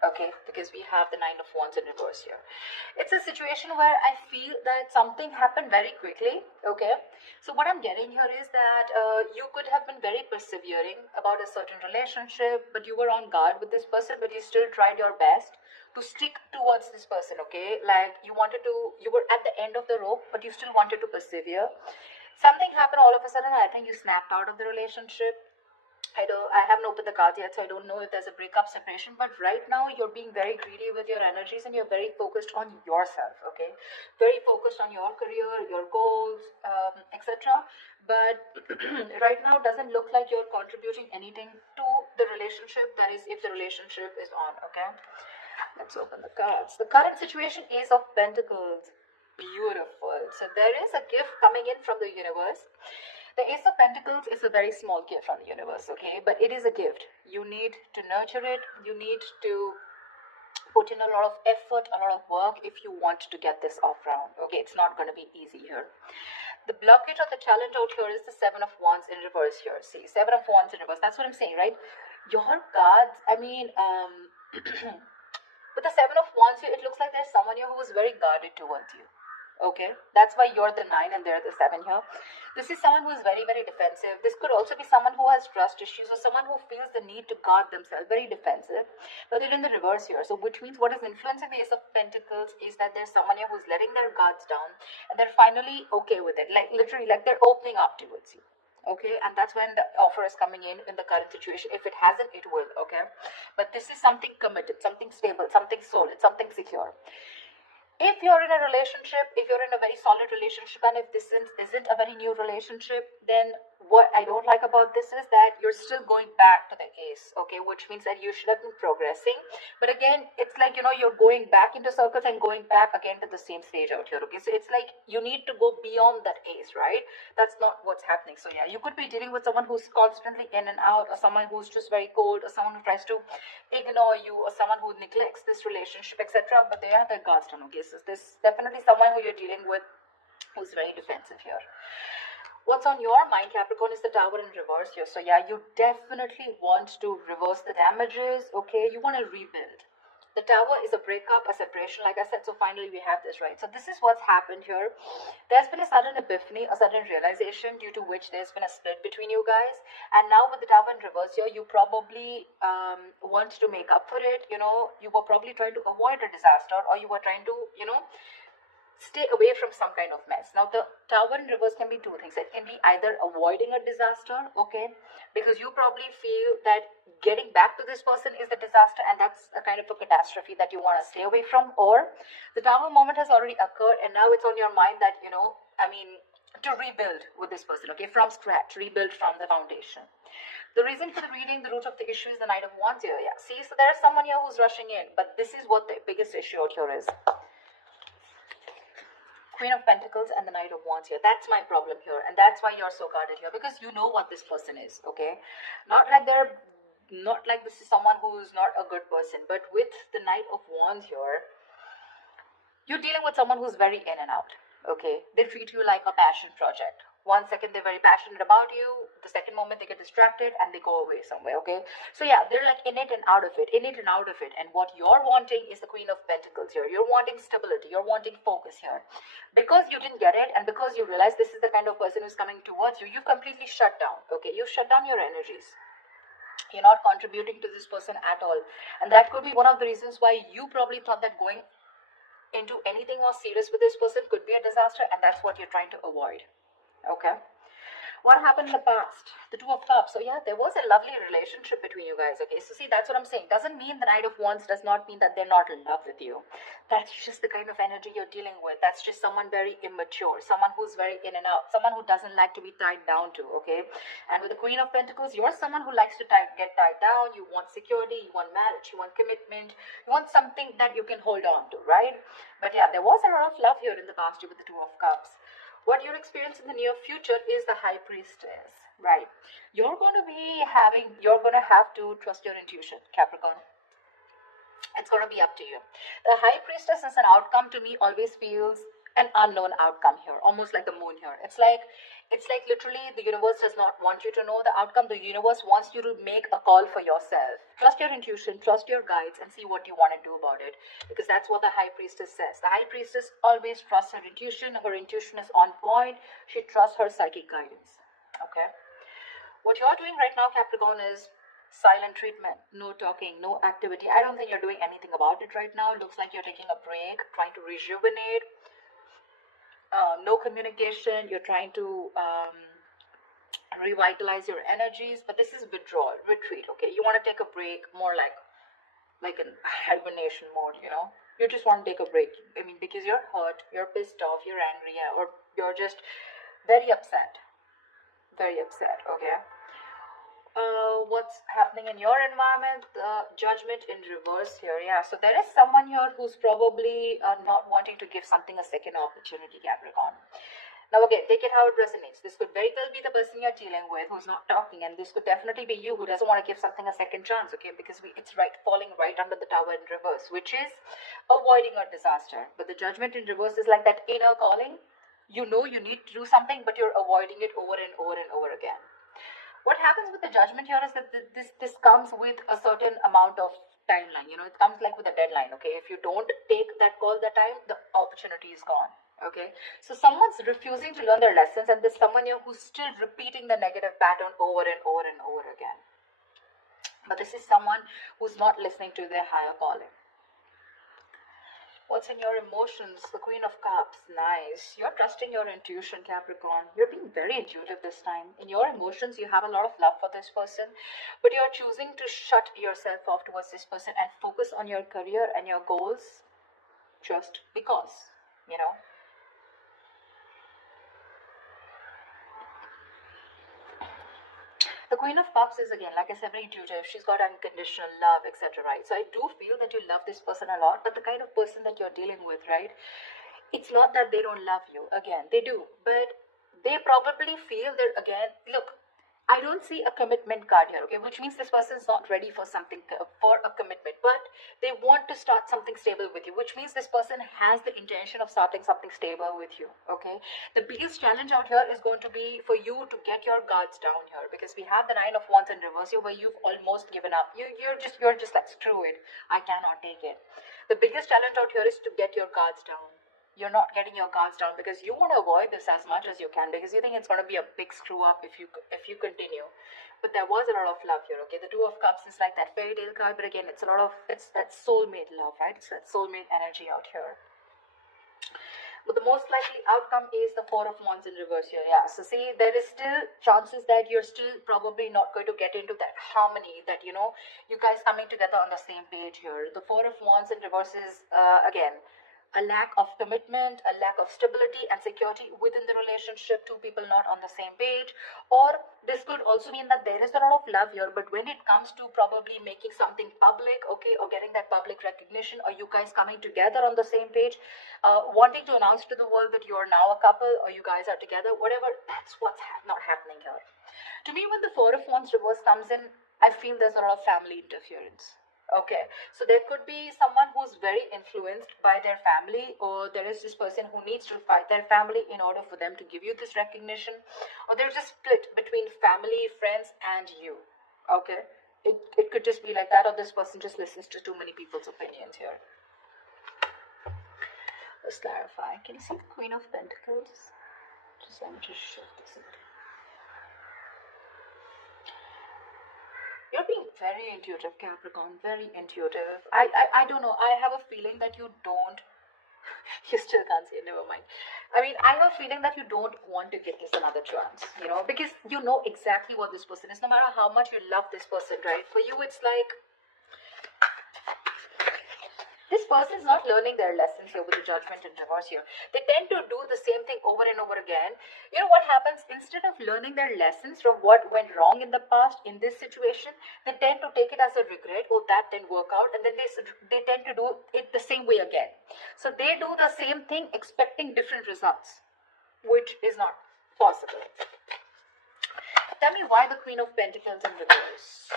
Okay, because we have the Nine of Wands in reverse here. It's a situation where I feel that something happened very quickly. Okay, so what I'm getting here is that you could have been very persevering about a certain relationship, but you were on guard with this person, but you still tried your best to stick towards this person. Okay, like you wanted to, you were at the end of the rope, but you still wanted to persevere. Something happened all of a sudden, I think you snapped out of the relationship. I haven't opened the cards yet, so I don't know if there's a breakup, separation, but right now you're being very greedy with your energies and you're very focused on yourself. Okay, very focused on your career, your goals, etc. But right now doesn't look like you're contributing anything to the relationship, that is if the relationship is on. Okay, let's open the cards. The current situation is of Pentacles. Beautiful. So there is a gift coming in from the universe. The Ace of Pentacles is a very small gift from the universe, okay? But it is a gift. You need to nurture it. You need to put in a lot of effort, a lot of work if you want to get this off round, okay? It's not going to be easy here. The blockage of the challenge out here is the Seven of Wands in reverse here. See, Seven of Wands in reverse. That's what I'm saying, right? Your cards, I mean, with the Seven of Wands here, it looks like there's someone here who is very guarded towards you. Okay, that's why you're the 9 and they're the 7 here. This is someone who is very, very defensive. This could also be someone who has trust issues or someone who feels the need to guard themselves, very defensive. But they're in the reverse here. So which means what is influencing the Ace of Pentacles is that there's someone here who's letting their guards down and they're finally okay with it. Like literally, like they're opening up towards you. Okay, and that's when the offer is coming in the current situation. If it hasn't, it will. Okay, but this is something committed, something stable, something solid, something secure. If you're in a relationship, if you're in a very solid relationship, and if this isn't a very new relationship, then what I don't like about this is that you're still going back to the Ace, okay, which means that you should have been progressing. But again, it's like, you know, you're going back into circles and going back again to the same stage out here, okay? So it's like you need to go beyond that Ace, right? That's not what's happening. So yeah, you could be dealing with someone who's constantly in and out, or someone who's just very cold, or someone who tries to ignore you, or someone who neglects this relationship, etc. But they have their guards down, okay? So this definitely someone who you're dealing with who's very defensive here. What's on your mind, Capricorn, is the Tower in reverse here. So yeah, you definitely want to reverse the damages, okay? You want to rebuild. The Tower is a breakup, a separation, like I said. So finally we have this, right? So this is what's happened here. There's been a sudden epiphany, a sudden realization, due to which there's been a split between you guys. And now with the Tower in reverse here, you probably want to make up for it. You know, you were probably trying to avoid a disaster, or you were trying to, you know, stay away from some kind of mess. Now the Tower in reverse can be two things. It can be either avoiding a disaster, okay, because you probably feel that getting back to this person is the disaster, and that's a kind of a catastrophe that you want to stay away from. Or the Tower moment has already occurred and now it's on your mind that, you know, I mean, to rebuild with this person, okay, from scratch, rebuild from the foundation. The reason for the reading, the root of the issue, is the Knight of Wands here. Yeah, see, so there's someone here who's rushing in, but this is what the biggest issue out here is. Queen of Pentacles and the Knight of Wands here. That's my problem here, and that's why you're so guarded here, because you know what this person is, okay? Not like this is someone who's not a good person, but with the Knight of Wands here, you're dealing with someone who's very in and out, okay? They treat you like a passion project. 1 second they're very passionate about you, the second moment they get distracted and they go away somewhere, okay? So yeah, they're like in it and out of it, in it and out of it. And what you're wanting is the Queen of Pentacles here. You're wanting stability, you're wanting focus here. Because you didn't get it, and because you realize this is the kind of person who's coming towards you, you've completely shut down, okay? You've shut down your energies. You're not contributing to this person at all. And that could be one of the reasons why you probably thought that going into anything more serious with this person could be a disaster, and that's what you're trying to avoid. Okay, what happened in the past? The Two of Cups. So yeah, there was a lovely relationship between you guys, okay? So see, that's what I'm saying. Doesn't mean the Knight of Wands does not mean that they're not in love with you. That's just the kind of energy you're dealing with. That's just someone very immature, someone who's very in and out, someone who doesn't like to be tied down to, okay? And with the Queen of Pentacles, you're someone who likes to get tied down. You want security, you want marriage, you want commitment, you want something that you can hold on to, right? But yeah, there was a lot of love here in the past year with the Two of Cups. What you'll experience in the near future is the High Priestess, right? You're going to have to trust your intuition, Capricorn. It's going to be up to you. The High Priestess as an outcome to me always feels an unknown outcome here, almost like the moon here. It's like literally the universe does not want you to know the outcome. The universe wants you to make a call for yourself. Trust your intuition, trust your guides, and see what you want to do about it, because that's what the high priestess says. The high priestess always trusts her intuition. Her intuition is on point. She trusts her psychic guidance. Okay, what you're doing right now, Capricorn, is silent treatment. No talking, no activity. I don't think you're doing anything about it right now. It looks like you're taking a break, trying to rejuvenate. No communication. You're trying to revitalize your energies, but this is withdrawal, retreat. Okay, you want to take a break, more like an hibernation mode. You just want to take a break. I mean, because you're hurt, you're pissed off, you're angry, or you're just very upset. Very upset. Okay. What's happening in your environment? The judgment in reverse here. Yeah, so there is someone here who's probably not wanting to give something a second opportunity, Capricorn. Now again, take it how it resonates. This could very well be the person you're dealing with who's not talking, and this could definitely be you who doesn't want to give something a second chance, okay? Because it's falling right under the tower in reverse, which is avoiding a disaster. But the judgment in reverse is like that inner calling. You know you need to do something, but you're avoiding it over and over and over again. What happens with the judgment here is that this comes with a certain amount of timeline. It comes like with a deadline. Okay, if you don't take that call that time, the opportunity is gone. Okay, so someone's refusing to learn their lessons, and there's someone here who's still repeating the negative pattern over and over and over again. But this is someone who's not listening to their higher calling. What's in your emotions? The Queen of Cups. Nice. You're trusting your intuition, Capricorn. You're being very intuitive this time. In your emotions, you have a lot of love for this person, but you're choosing to shut yourself off towards this person and focus on your career and your goals just because, The Queen of Cups is, again, like I said, very intuitive. She's got unconditional love, etc., right? So I do feel that you love this person a lot, but the kind of person that you're dealing with, right? It's not that they don't love you. Again, they do, but they probably feel that, again, look, I don't see a commitment card here, okay, which means this person is not ready for something, for a commitment, but they want to start something stable with you, which means this person has the intention of starting something stable with you, okay. The biggest challenge out here is going to be for you to get your guards down here, because we have the Nine of Wands in reverse here, where you've almost given up. You're just like, screw it, I cannot take it. The biggest challenge out here is to get your guards down. You're not getting your guards down because you want to avoid this as much as you can, because you think it's going to be a big screw up if you continue. But there was a lot of love here, okay. The Two of Cups is like that fairy tale card, but again, it's that soulmate love, right? It's that soulmate energy out here. But the most likely outcome is the Four of Wands in reverse here. Yeah, so see, there is still chances that you're still probably not going to get into that harmony, that you guys coming together on the same page here. The Four of Wands in reverse is again a lack of commitment, a lack of stability and security within the relationship, two people not on the same page. Or this could also mean that there is a lot of love here, but when it comes to probably making something public, okay, or getting that public recognition, or you guys coming together on the same page, wanting to announce to the world that you are now a couple, or you guys are together, whatever, that's what's not happening here. To me, when the Four of Wands reverse comes in, I feel there's a lot of family interference. Okay, so there could be someone who's very influenced by their family, or there is this person who needs to fight their family in order for them to give you this recognition, or there's a split between family, friends, and you. Okay, it could just be like that, or this person just listens to too many people's opinions here. Let's clarify. Can you see the Queen of Pentacles? Let me just shift this a bit. You're being very intuitive, Capricorn, very intuitive. I don't know. I have a feeling that you don't, you still can't see it, never mind. I mean, I have a feeling that you don't want to give this another chance, because you know exactly what this person is. No matter how much you love this person, right? For you, it's like, this person is not learning their lessons here with the Judgment in reverse here. They tend to do the same thing over and over again. You know what happens? Instead of learning their lessons from what went wrong in the past in this situation, they tend to take it as a regret. Oh, that didn't work out. And then they tend to do it the same way again. So they do the same thing expecting different results, which is not possible. Tell me why the Queen of Pentacles in reverse.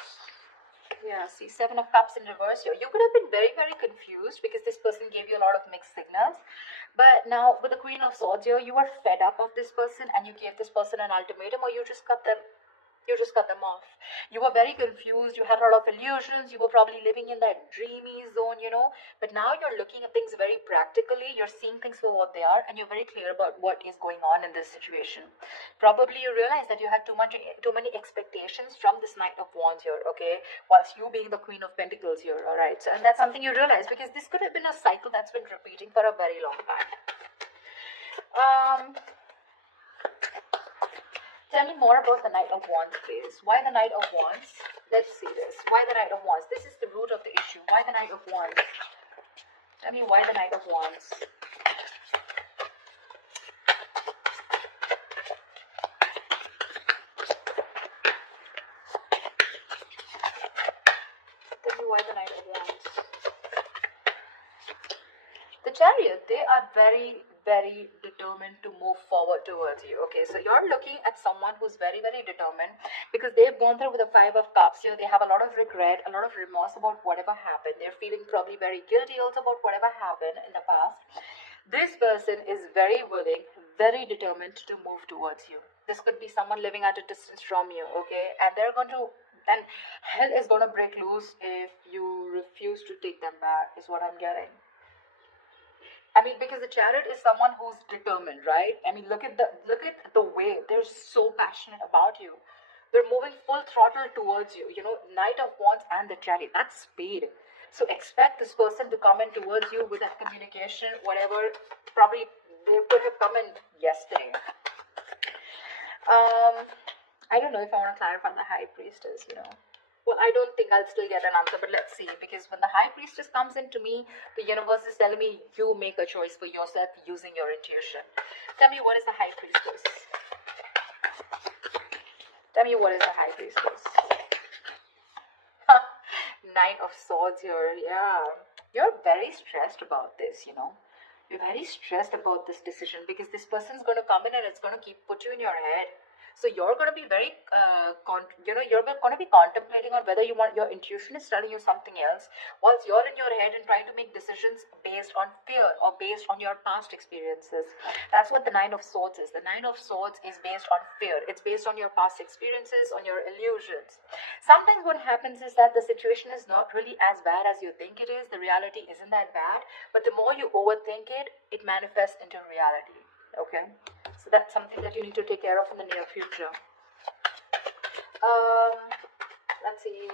Yeah, see, Seven of Cups in reverse here. You could have been very, very confused because this person gave you a lot of mixed signals. But now with the Queen of Swords here, you were fed up of this person and you gave this person an ultimatum, or you just cut them off. You were very confused, you had a lot of illusions, you were probably living in that dreamy zone. But now you're looking at things very practically, you're seeing things for what they are, and you're very clear about what is going on in this situation. Probably you realize that you had too many expectations from this Knight of Wands here, okay? Whilst you being the Queen of Pentacles here, alright? So, and that's something you realize because this could have been a cycle that's been repeating for a very long time. Tell me more about the Knight of Wands, please. Why the Knight of Wands? Let's see this. Why the Knight of Wands? This is the root of the issue. Why the Knight of Wands? Tell me why the Knight of Wands. Tell me why the Knight of Wands. The Chariot, they are very, very determined to move forward towards you. Okay, so you're looking at someone who's very, very determined because they've gone through with the Five of Cups here. They have a lot of regret, a lot of remorse about whatever happened. They're feeling probably very guilty also about whatever happened in the past. This person is very willing, very determined to move towards you. This could be someone living at a distance from you, okay? And hell is going to break loose if you refuse to take them back, is what I'm getting. I mean, because the Chariot is someone who's determined, right? I mean, look at the way they're so passionate about you. They're moving full throttle towards you. Knight of Wands and the Chariot, that's speed. So expect this person to come in towards you with that communication, whatever. Probably they could have come in yesterday. I don't know if I want to clarify the High Priestess. Well, I don't think I'll still get an answer, but let's see. Because when the High Priestess comes into me, the universe is telling me you make a choice for yourself using your intuition. Tell me, what is the High Priestess? Tell me, what is the High Priestess? Knight of Swords here, yeah. You're very stressed about this, You're very stressed about this decision because this person's going to come in and it's going to put you in your head. So you're going to be very, you're going to be contemplating on whether your intuition is telling you something else, whilst you're in your head and trying to make decisions based on fear or based on your past experiences. That's what the Nine of Swords is. The Nine of Swords is based on fear. It's based on your past experiences, on your illusions. Sometimes what happens is that the situation is not really as bad as you think it is. The reality isn't that bad, but the more you overthink it, it manifests into reality. Okay, so that's something that you need to take care of in the near future. Let's see.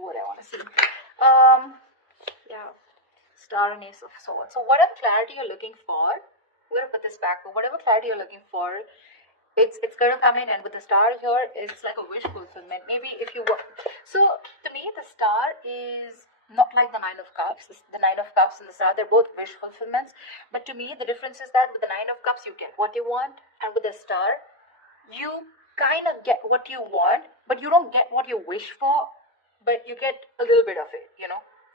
What I want to see. Yeah, Star and Ace of Swords. So whatever clarity you're looking for, we're gonna put this back. But whatever clarity you're looking for, it's gonna come in. And with the Star here, it's like a wish fulfillment. Maybe if you so to me, the Star is not like the Nine of Cups. The Nine of Cups and the Star, they're both wish fulfillments. But to me, the difference is that with the Nine of Cups, you get what you want. And with the Star, you kind of get what you want, but you don't get what you wish for, but you get a little bit of it,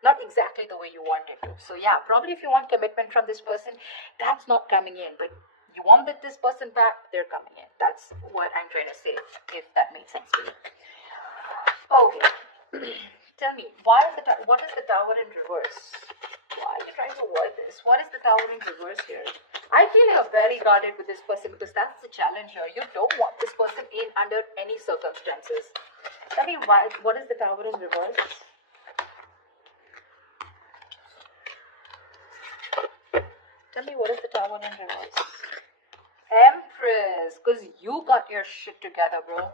Not exactly the way you want it to. So yeah, probably if you want commitment from this person, that's not coming in. But you want this person back, they're coming in. That's what I'm trying to say, if that makes sense to you. Okay. Tell me, what is the Tower in reverse? Why are you trying to avoid this? What is the Tower in reverse here? I feel you're very guarded with this person because that's the challenge here. You don't want this person in under any circumstances. Tell me, what is the Tower in reverse? Tell me, what is the Tower in reverse? Empress, because you got your shit together, bro.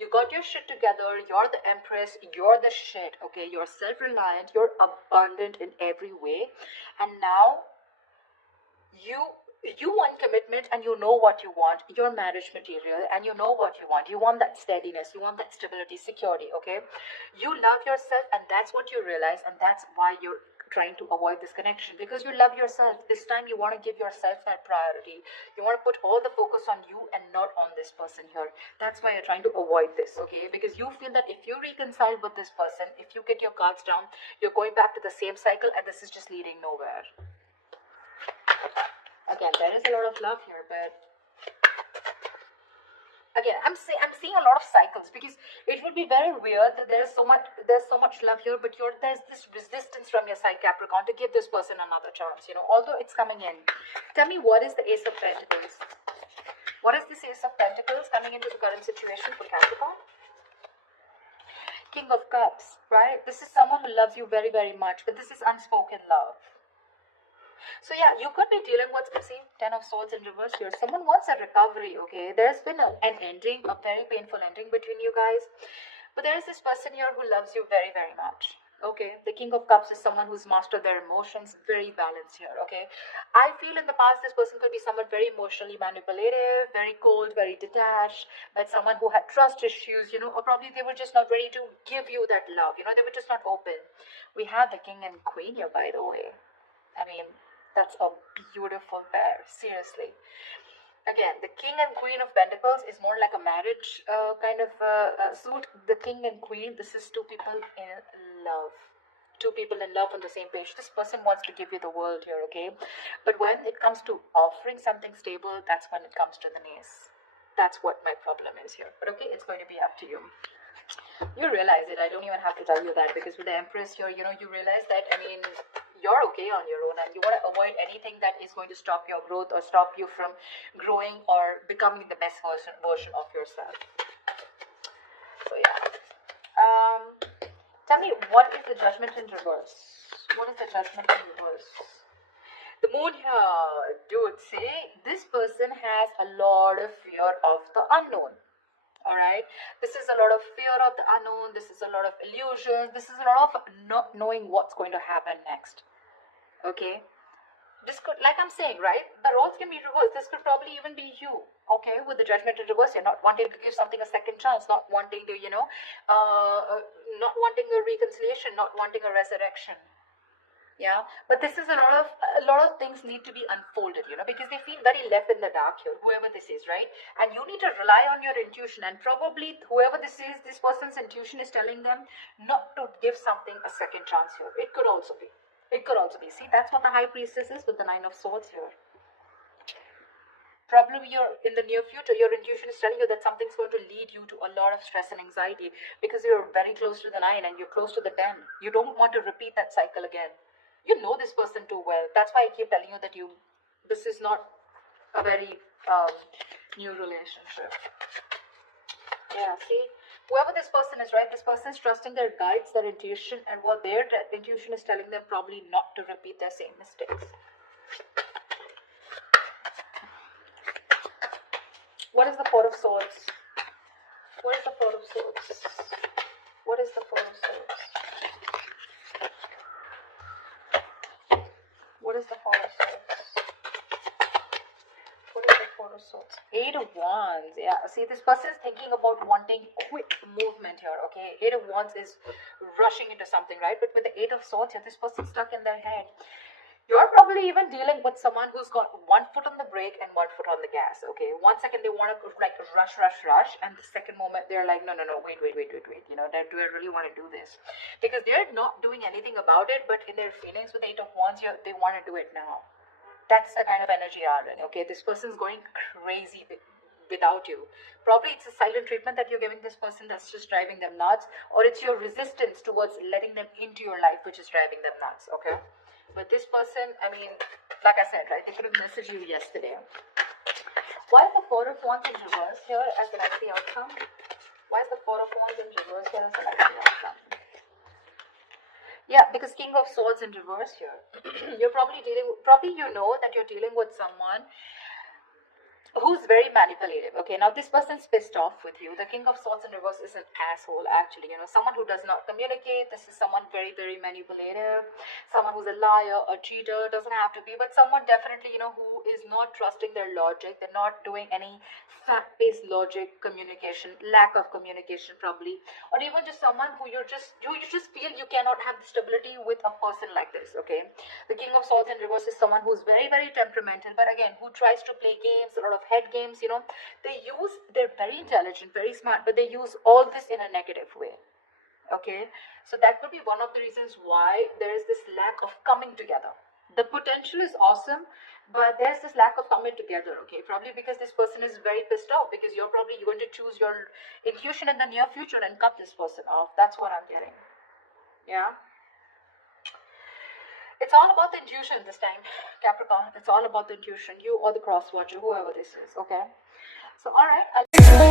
You got your shit together. You're the Empress. You're the shit, okay? You're self-reliant. You're abundant in every way. And now, you want commitment and you know what you want. You're marriage material and you know what you want. You want that steadiness. You want that stability, security, okay? You love yourself and that's what you realize, and that's why you're trying to avoid this connection, because you love yourself. This time you want to give yourself that priority. You want to put all the focus on you and not on this person here. That's why you're trying to avoid this, okay? Because you feel that if you reconcile with this person, if you get your cards down, you're going back to the same cycle and this is just leading nowhere. Again, there is a lot of love here, but Again, I'm seeing a lot of cycles, because it would be very weird that there's so much love here, but there's this resistance from your side, Capricorn, to give this person another chance, although it's coming in. Tell me, what is the Ace of Pentacles? What is this Ace of Pentacles coming into the current situation for Capricorn? King of Cups, right? This is someone who loves you very, very much, but this is unspoken love. So yeah, you could be dealing with, see, Ten of Swords in reverse here. Someone wants a recovery, okay? There's been an ending, a very painful ending between you guys. But there is this person here who loves you very, very much. Okay, the King of Cups is someone who's mastered their emotions, very balanced here, okay? I feel in the past this person could be someone very emotionally manipulative, very cold, very detached, but someone who had trust issues, or probably they were just not ready to give you that love, they were just not open. We have the King and Queen here, by the way. I mean, that's a beautiful pair, seriously. Again, the King and Queen of Pentacles is more like a marriage kind of suit. The King and Queen, this is two people in love. Two people in love on the same page. This person wants to give you the world here, okay? But when it comes to offering something stable, that's when it comes to the knees. That's what my problem is here. But okay, it's going to be up to you. You realize it. I don't even have to tell you that, because with the Empress here, you realize that, I mean, you're okay on your own, and you want to avoid anything that is going to stop your growth or stop you from growing or becoming the best version of yourself. So yeah. Tell me, what is the Judgment in reverse? What is the Judgment in reverse? The Moon here, dude, see, this person has a lot of fear of the unknown. Alright, this is a lot of fear of the unknown, this is a lot of illusions, this is a lot of not knowing what's going to happen next. Okay, this could, like I'm saying, right, the roles can be reversed. This could probably even be you, okay, with the Judgment in reverse. You're not wanting to give something a second chance, not wanting to, not wanting a reconciliation, not wanting a resurrection. Yeah, but this is a lot of things need to be unfolded, because they feel very left in the dark here, whoever this is, right? And you need to rely on your intuition, and probably whoever this is, this person's intuition is telling them not to give something a second chance here. It could also be. See, that's what the High Priestess is with the Nine of Swords here. Probably you're in the near future, your intuition is telling you that something's going to lead you to a lot of stress and anxiety, because you're very close to the 9 and you're close to the 10. You don't want to repeat that cycle again. You know this person too well. That's why I keep telling you that this is not a very new relationship. Yeah, see, whoever this person is, right, this person is trusting their guides, their intuition, and what their intuition is telling them probably not to repeat their same mistakes. What is the Four of Swords? What is the Four of Swords? What is the Four of Swords? What is the Four of Swords? What is the Four of Swords? Eight of Wands. Yeah, see, this person is thinking about wanting quick movement here, okay? Eight of Wands is rushing into something, right? But with the Eight of Swords here, this person's stuck in their head. You're probably even dealing with someone who's got one foot on the brake and one foot on the gas, okay? 1 second they want to like rush, and the second moment they're like, no, wait. Do I really want to do this? Because they're not doing anything about it, but in their feelings with Eight of Wands, they want to do it now. That's the kind of energy you're in, okay? This person's going crazy without you. Probably it's a silent treatment that you're giving this person that's just driving them nuts, or it's your resistance towards letting them into your life which is driving them nuts, okay? But this person, I mean, like I said, right, they could have messaged you yesterday. Why is the Four of Wands in reverse here as the likely outcome? Why is the Four of Wands in reverse here as the likely outcome? Yeah, because King of Swords in reverse here. You're probably you know that you're dealing with someone who's very manipulative. Okay, now this person's pissed off with you. The King of Swords in reverse is an asshole, actually. Someone who does not communicate. This is someone very, very manipulative. Someone who's a liar, a cheater. Doesn't have to be, but someone definitely, who is not trusting their logic. They're not doing any fact-based logic communication, lack of communication probably, or even just someone who you just feel you cannot have the stability with a person like this. Okay, the King of Swords in reverse is someone who's very, very temperamental, but again, who tries to play games, a lot of head games. They're very intelligent, very smart, but they use all this in a negative way. Okay, so that could be one of the reasons why there is this lack of coming together. The potential is awesome, But there's this lack of coming together, okay? Probably because this person is very pissed off, because you're probably going to choose your intuition in the near future and cut this person off. That's what I'm getting. Yeah. It's all about the intuition this time, Capricorn. It's all about the intuition. You or the cross watcher, whoever this is, okay? So, all right.